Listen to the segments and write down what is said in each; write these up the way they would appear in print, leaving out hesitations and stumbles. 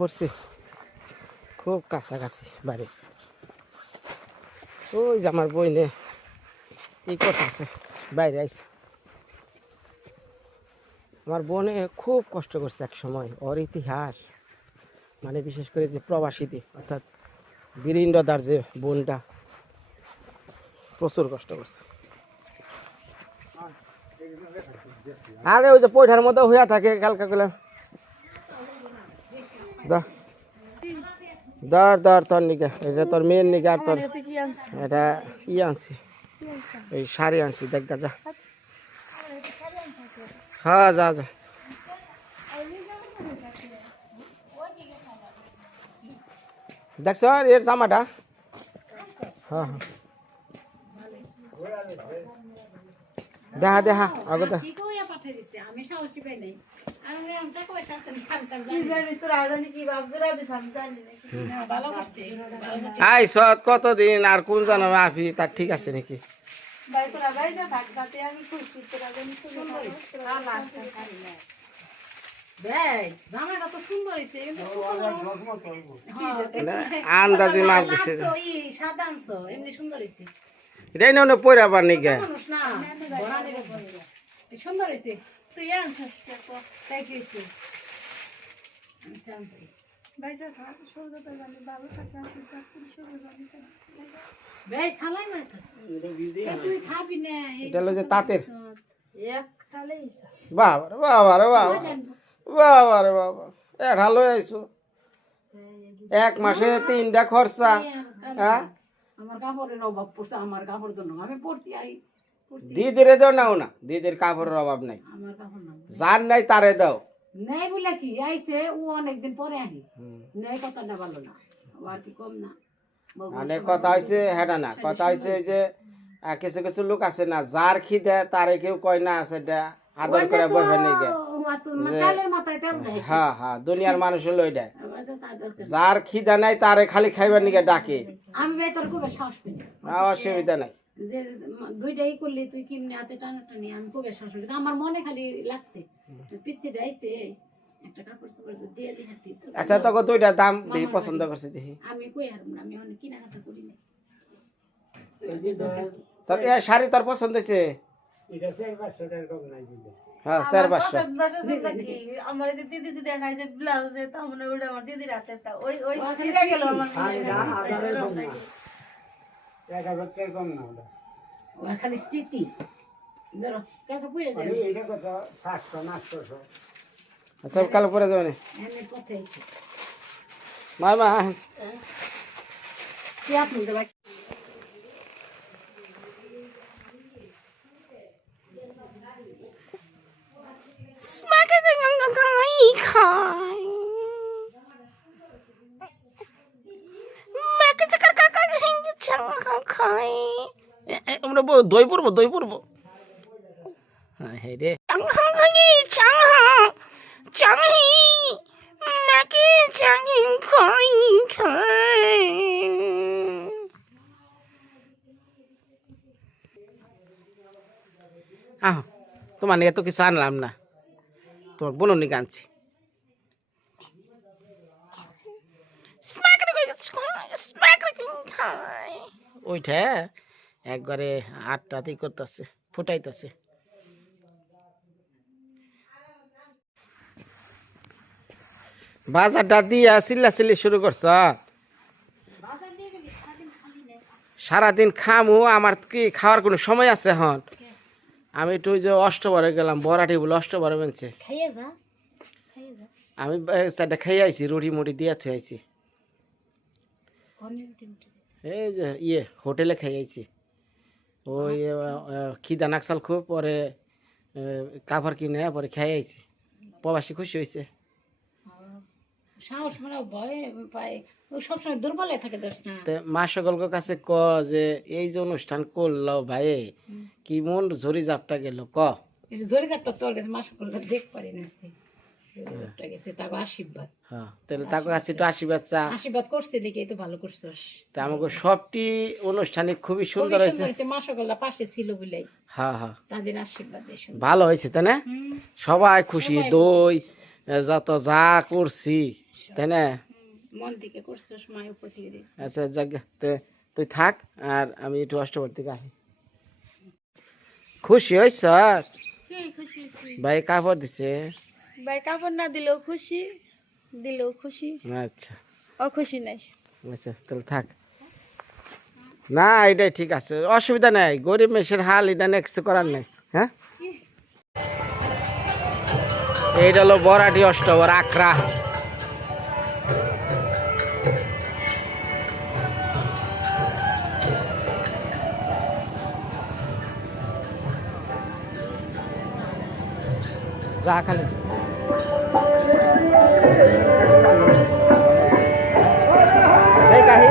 পড়ছি খুব কাছাকাছি বাড়ির। ওই যে আমার বইনে ই করতেছে, বাইরে আইছে। আমার বোনে খুব কষ্ট করছে এক সময়। ওর ইতিহাস মানে বিশেষ করে যে প্রবাসীতে অর্থাৎ বীরেন্দ্রদার যে বোনটা প্রচুর কষ্ট করছে। আরে ওই যে পয়ঠার মধ্যে হইয়া থাকে কালকা করলাম ধর ধর তোর নিকে, এটা তোর মেয়ের নিকে। আর তোর এটা ই আনছি, এই শাড়ি আনছি, দেখ যা। হ্যাঁ যা যা। দেখছ এর জামাটা? হ্যাঁ হ্যাঁ দেখা দেখা আগে দেখা। আই সৎ কতদিন আর কোন জানো আফি তার ঠিক আছে নাকি? আন্দাজি মাপ দিছে এটাই না পয়রাবার নাকি? সুন্দর হয়েছে। তুই আনছিস তাই কি হয়েছে? এটা হলো যে তাঁতের। বাবা রে বাবা রে বাবা, বাবা রে বাবা, ভালো আইছো। এক মাসে 3টা খরচা। হ্যাঁ আমার কাপড়ের অভাব পড়ছে, আমার কাপড় জন্য আমি পড়তে আই। দিদির দাও নাও না, দিদির কাপড়ের অভাব নাই। আমার কাপড় না যার নাই তারে দাও। নেই বলে কি আইছে ও অনেকদিন পরে আহি নেই, কথাটা ভালো না, আর কি কম না। অনেক কথা হয়েছে হেটা না, কথা হয়েছে যে কিছু কিছু লোক আছে না, যার খিদে তারে কেউ কয় না আছে আদর করে বইবে নাকি। হ্যাঁ হ্যাঁ, দুনিয়ার মানুষ হলো ওইটা, যার খিদা নাই তারে খালি খাইবার নিকে ডাকে। আমি বেতর খুব সাহস পাই না, অসুবিধা নাই। যে দুইটাই করলি তুই কিমনে হাতে টানাটানি, আমি খুব সাহস পাই। আমার মনে খালি লাগছে পিচ্ছে আইছে একটা কাপড় চোপড় দিয়ে দিহাতি। আচ্ছা তোকে দুইটা দাম দেখি পছন্দ করছি দেখি। আমি কই হারম না, আমি অনেক কেনাকাটা করি না। তোর এই শাড়ি তোর পছন্দ হয়েছে? হ্যাঁ 4-500। আমার যে দিদি দিদি দেখাই যে ব্লাউজ তেমন ওটা আমার দিদির হাতে ওই ওই ছিঁড়ে গেল আমার খালি স্মৃতি। ধরো কাকা পুড়ে যাবে। আচ্ছা কালো পরে যাবে না এমনি কোথাইছে মামা। কি আপনি দেবা আমরা দই পড়বো, দই পড়বো। হ্যাঁ রে আহ, তোমার এত কিছু আনলাম না, তোমার বোনের নিকে আনছি। ওইটা একবারে 8টাতেই করতেছে, ফুটাইতেছে। বাজারটা দিয়া চিল্লাচিল্লি শুরু করছ। সারাদিন খামু, আমার কি খাওয়ার কোনো সময় আছে এখন? আমি একটু ওই যে অষ্টবারে গেলাম, বড়াটি বলে অষ্টবারে বেনছে, আমি 4টা খাই আইছি, রুটি মুটি দিয়া থুই আইছি। এই যে হোটেলে খাই আইছি। ওই খিদা নাকসাল খুব, পরে কাপড় কিনে পরে খাই আইছি। প্রবাসী খুশি হয়েছে। সাহস মানে ভয় পায়, সবসময় দুর্বলে থাকে। দোষ না মা সকলকে কাছে ক যে এই যে অনুষ্ঠান করলো ভাই, কি মন ঝরি জাপটা গেল ক। জোরে যাপটা তোর কাছে মা সকলটা দেখ পারি না, গেছে তাকে আশীর্বাদ। হ্যাঁ তাহলে তাকে কাছে একটু আশীর্বাদ চা। আশীর্বাদ করছে দেখে তো ভালো করছস। তা আমাকে সবটি অনুষ্ঠানে খুবই সুন্দর হয়েছে। মা সকলটা পাশে ছিল বলেই হ্যাঁ হ্যাঁ তাদের আশীর্বাদ ভালো হয়েছে তাই না? সবাই খুশি, দই যত যা করছি তাই না? মন থেকে করছস, মায়ের উপর থেকে দেখছিস। আচ্ছা যাক, তুই থাক আর আমি একটু অষ্টপর থেকে আসি। খুশি হয়েছ? কি খুশি হইছি? ভাই কাপড় দিছে? ভাই কাপড় না দিলেও খুশি, দিলেও খুশি, আচ্ছা অখুশি নাই। আচ্ছা তাহলে থাক। না এটাই ঠিক আছে, অসুবিধা নাই, গরিব মেশের হাল, এটা নিয়ে কিছু করার নেই। হ্যাঁ, এইটা হলো বরাটি অষ্টবর আখড়া। যা খালি এই কাহি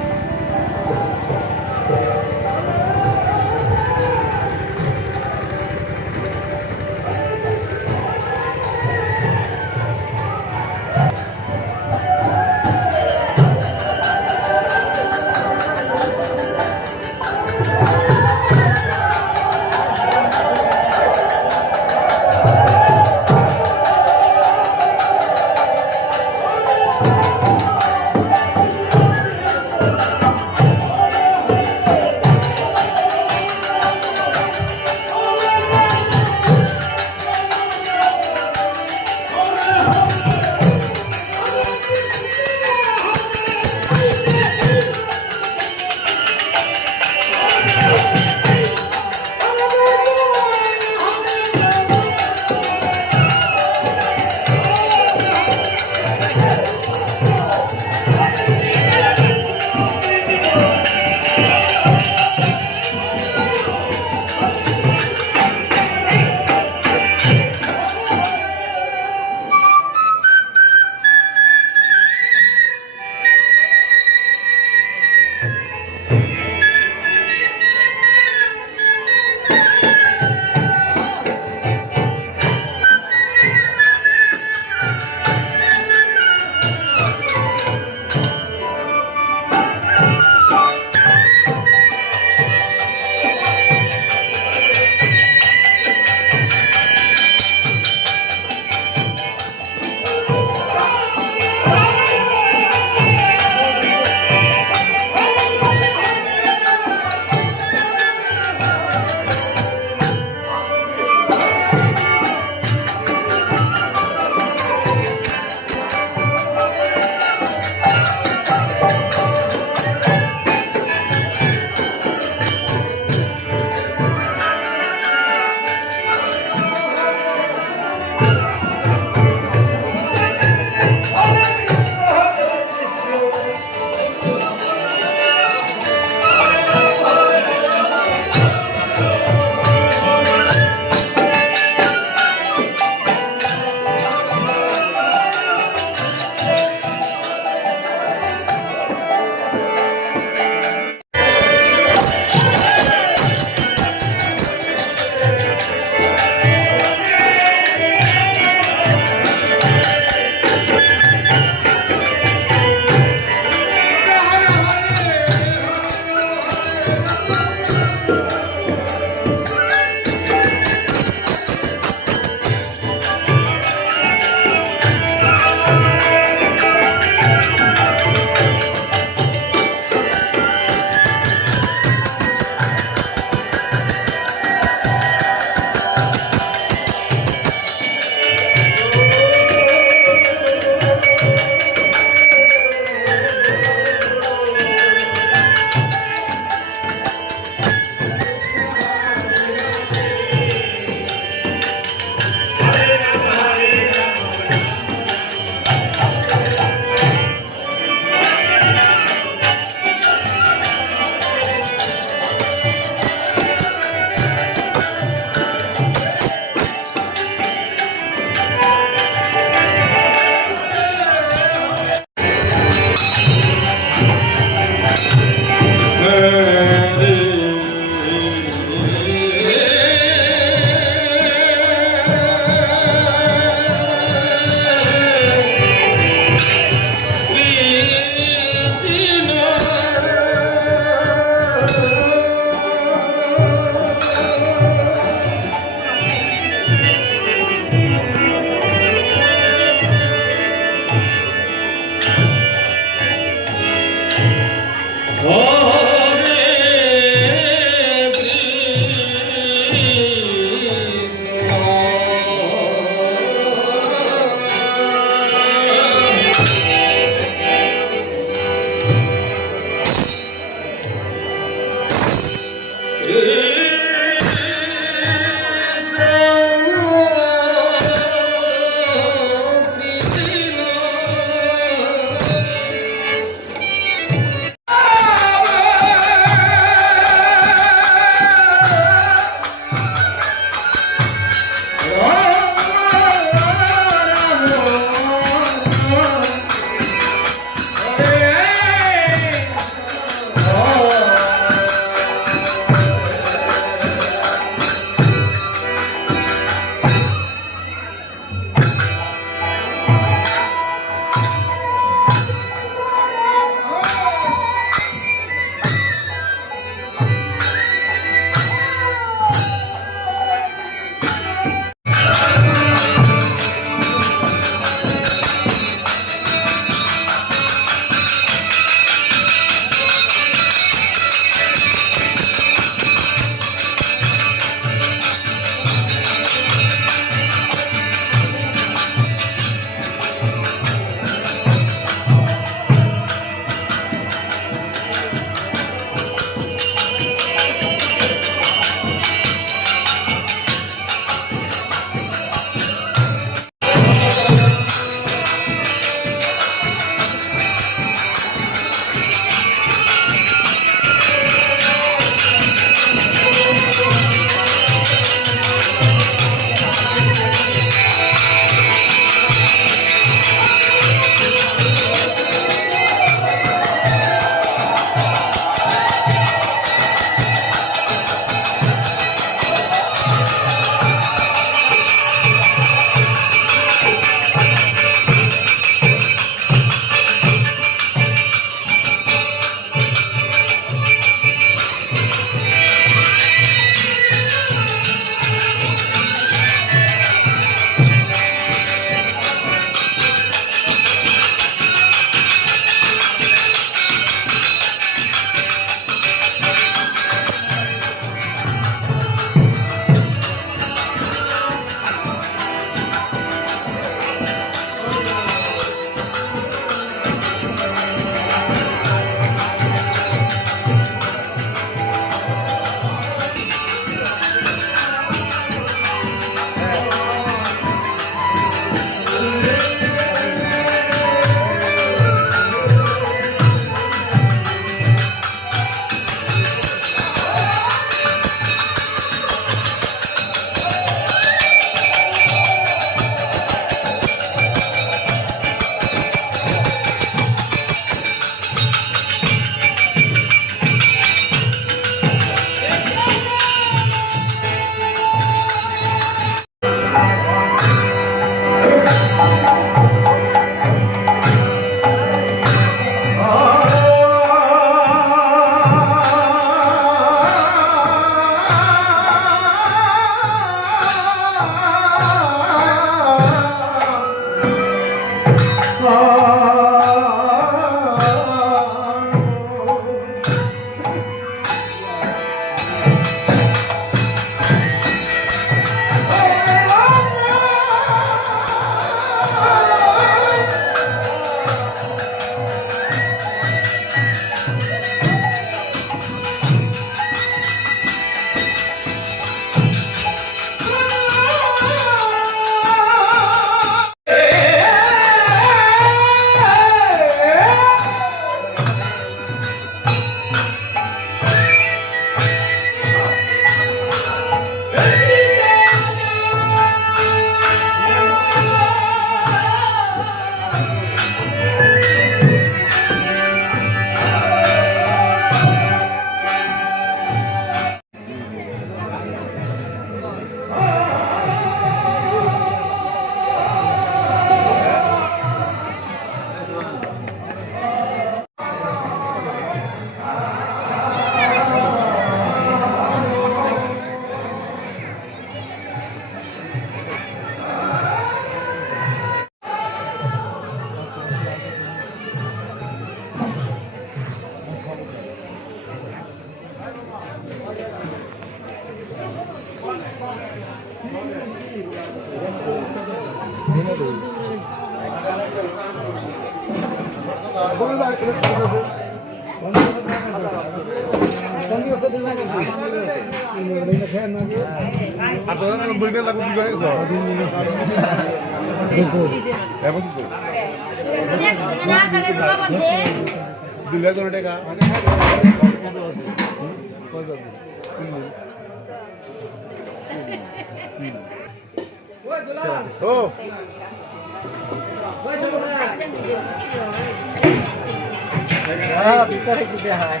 ভিতরে কি হয়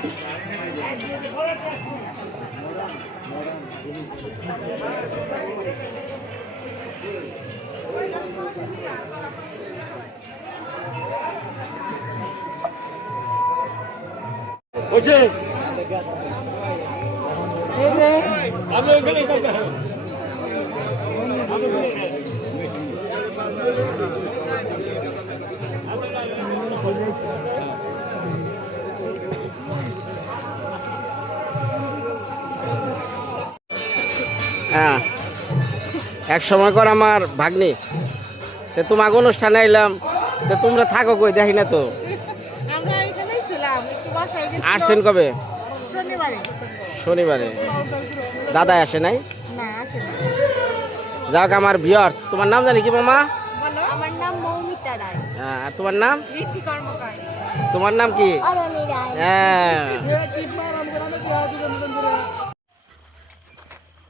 হ্যাঁ এক সময় কর আমার ভাগ্নি তো তোমাকে অনুষ্ঠানে এলাম তো তোমরা থাকো কই দেখি না তো আমরা এখানেই ছিলাম একটু বাসায় গেছি আসছেন কবে শনিবারে শনিবারে দাদা আসে নাই না আসে না যাক আমার ভিউয়ার্স তোমার নাম জানি কি মামা বলো আমার নাম মৌমিতা রায় হ্যাঁ আর তোমার নাম ঋষি কর্মকার তোমার নাম কি অরণি রায় হ্যাঁ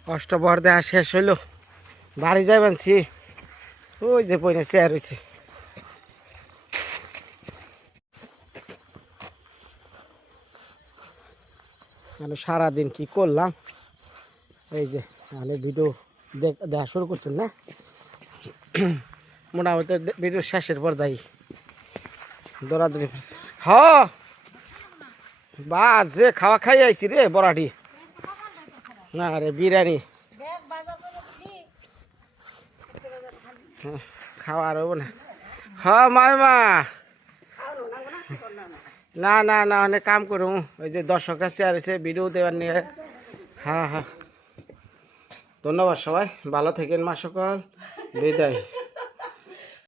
অষ্টপহর দেখা শেষ হইলো বাড়ি যাই বানছি ওই যে পয়না চেয়ার হয়েছে মানে সারাদিন কি করলাম এই যে মানে ভিডিও দেখা শুরু করছেন না মোটামুটি ভিডিও শেষের পর যাই দৌড়াদৌড়ি হ বাজে খাওয়া খাই আইছি রে বড়াটি না রে বিরিয়ানি খাওয়া আর হবো না হ্যাঁ মাইমা না না না অনেক কাম করুম ওই যে দর্শকরা চেয়ার হয়েছে ভিডিও দেওয়ার নিয়ে হ্যাঁ হ্যাঁ ধন্যবাদ সবাই ভালো থেকেন মা সকল বিদায়